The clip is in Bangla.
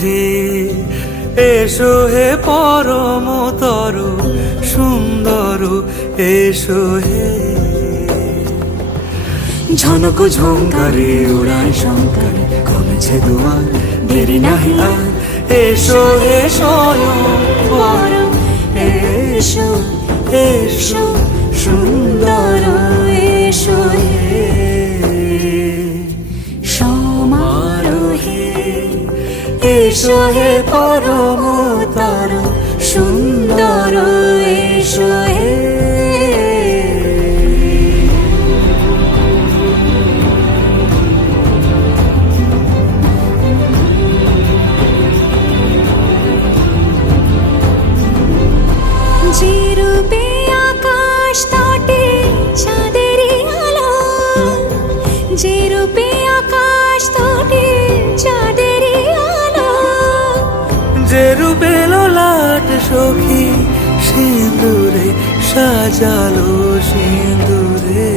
হে, এসো হে পরমতর সুন্দর, এসো হে। ঝনক ঝঙ্কারে উড়ায় শঙ্কারে কমেছে দুয়ার, দেরি নাহি আর, এসো হে স্বয়ং বর, এসো এসো সুন্দর, এসো হে সমারোহে। এসো হে পরমতর সুন্দর, এসো হে। যে রূপে আকাশ তটে চাঁদেরই আলো, যে রূপে আকাশ তটে চাঁদেরই আলো, যে রূপে ললাট সখী সিঁদুরে সাজালো, সিঁদুরে